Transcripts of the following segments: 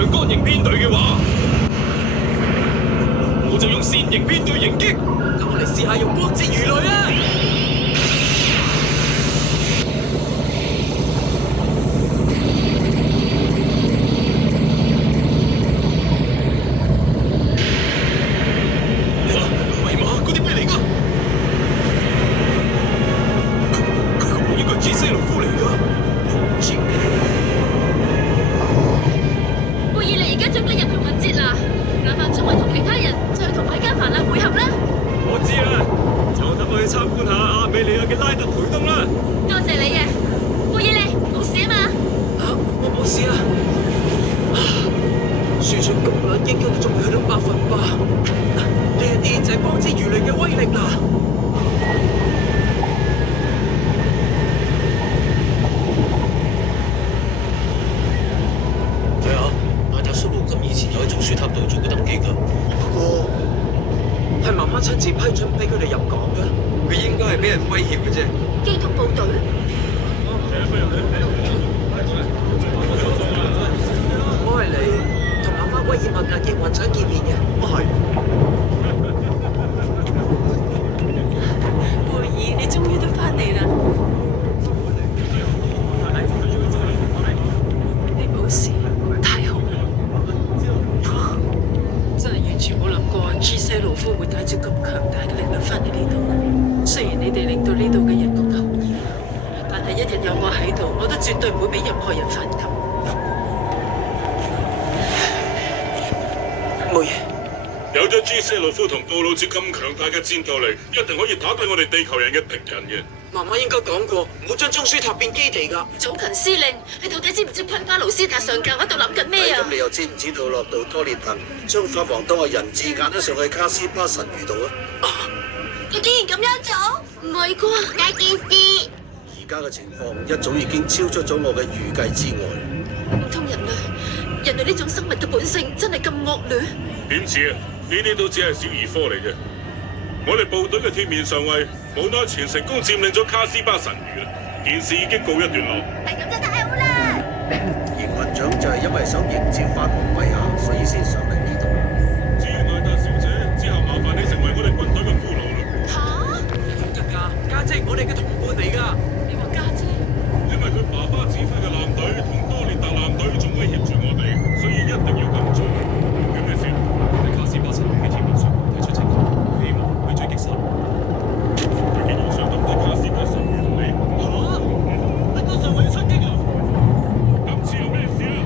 長桿形編隊嘅話，我就用線形編隊迎擊。咁我嚟試下用光之魚雷啊！喂馬，嗰啲咩嚟㗎？佢應該係基斯勞夫嚟㗎。唔知。貝爾尼而家準備入去混節啦，嗱范聰慧同其他人就去同米加凡納會合啦。我知啦，就等我去參觀下阿美利亞嘅拉特培登啦。多謝你啊，貝爾尼，冇事啊嘛？我冇事啦。輸出功率應該都仲未去到8%，呢一啲就係光之魚雷嘅威力啦。係啊，阿達叔老咁以前有喺種樹塔度做過登記㗎。不過係媽媽親自批准俾佢哋入港嘅。佢應該係俾人威脅嘅啫。機動部隊。我係嚟同媽媽威爾麥格營運長見面嘅。係。貝爾，你終於都翻嚟啦！你冇事，太好啦！真係完全冇諗過 G 西魯夫會帶住咁強大嘅力量翻嚟呢度。雖然你哋令到呢度嘅人覺得好熱，但係一日有我喺度，我都絕對唔會俾任何人反感。冇嘢。有咗 G 西洛夫同布魯茲咁強大嘅戰鬥力，一定可以打低我哋地球人嘅敵人嘅。媽媽應該講過，唔好將中樞塔變基地㗎。總勤司令，你到底知唔知昆巴魯斯塔上校喺度諗緊咩啊咁？你又知唔知道落到多列特將法王當係人質壓咗上去卡斯巴神魚度啊？佢竟然咁樣做？唔係啩？大件事！而家嘅情況一早已經超出咗我嘅預計之外。唔通人類呢種生物嘅本性真係咁惡劣？點似啊？呢啲都只係小兒科嚟嘅。我哋部隊嘅鐵面上尉冇耐前成功佔領咗卡斯巴神魚啦，件事已經告一段落。係咁就太好啦！營運長就係因為想迎接法王陛下，所以先上嚟呢度。至於艾達小姐，之後麻煩你成為我哋軍隊嘅俘虜啦。吓？唔得㗎，家姐係我哋嘅同伴嚟㗎。你話家姐？因為佢爸爸指揮嘅艦隊同多列特艦隊仲威脅住我哋，所以一定要咁做。叫咩事？喺卡斯巴神魚嘅鐵面上提出請求，希望去追擊沙羅。佢竟然想抌低卡斯巴神魚同你。嚇！你嗰陣為要出擊啊？今次有咩事啊？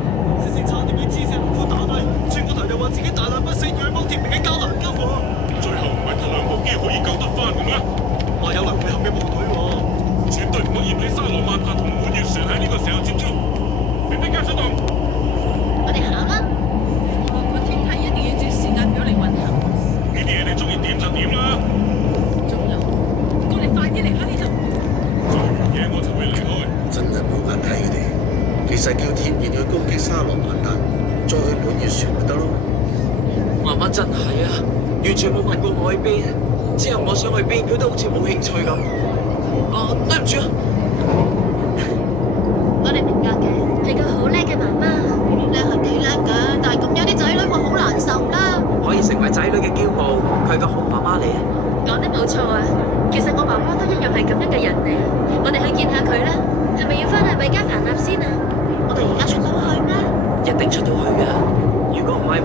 先生差點俾知識農夫打低，轉個頭又話自己大難不死，仰望天命嘅加蘭金喎。最後唔係得兩部機可以救得翻嘅咩？話有能配合嘅部隊喎，絕對唔可以俾沙羅曼達同滿月船喺呢個時候接觸。你即刻出動！我哋行啦！個團體一定要照時間表嚟運行。呢啲嘢你中意點就點啦。仲有，我哋快啲離開呢度！做完嘢我就會離開。真係冇眼睇佢哋。其實叫鐵面去攻擊沙羅曼達，再去滿月船咪得咯。媽媽真係啊，完全冇問過我去邊。之後我想去邊，佢都好似冇興趣咁。對唔住啊！我哋明白嘅，係個好叻嘅媽媽，叻係幾叻嘅，但係咁樣啲仔女會好難受啦。可以成為仔女嘅驕傲，佢係個好媽媽嚟啊！講得冇錯啊，其實我媽媽都一樣係咁樣嘅人嚟。我哋去見下佢啦，係咪要翻去米加凡納先啊？我哋而家出到去咩？一定出到去㗎。如果唔係